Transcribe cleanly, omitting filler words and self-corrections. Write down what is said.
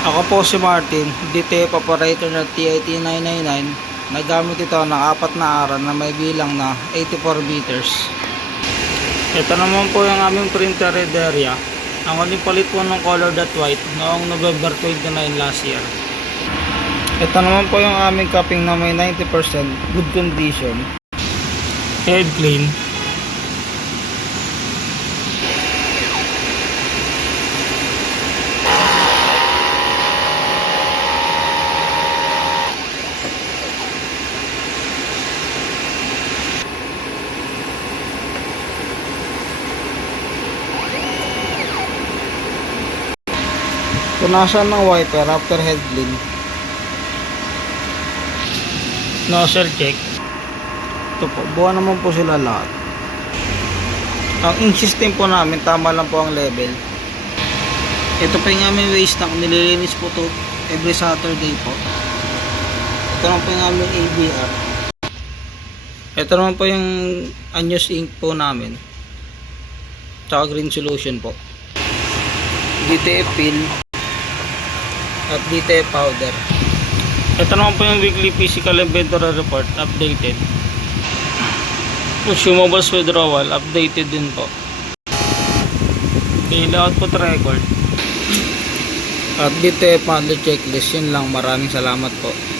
Ako po si Martin, DTF operator na TIT999. Nagamit ito ng 4 na araw na may bilang na 84 meters. Ito naman po yung aming printer red area. Ang huling palit po ng color dot white noong November 29 last year. Ito naman po yung aming cupping na may 90% good condition. Head clean. Punasan ng wiper after head clean. Nozzle check. Ito po, buwan naman po sila lahat. Ang ink system po namin, tama lang po ang level. Ito po yung aming waste tank, nililinis po to every Saturday po. Ito naman po yung aming ABR. Ito naman po yung unused ink po namin. Tsaka green solution po. DTF pill at DTF powder. Ito naman po yung weekly physical inventory report, updated. Consumables withdrawal, updated din po. Daily output record. At DTF monthly checklist, yun lang. Maraming salamat po.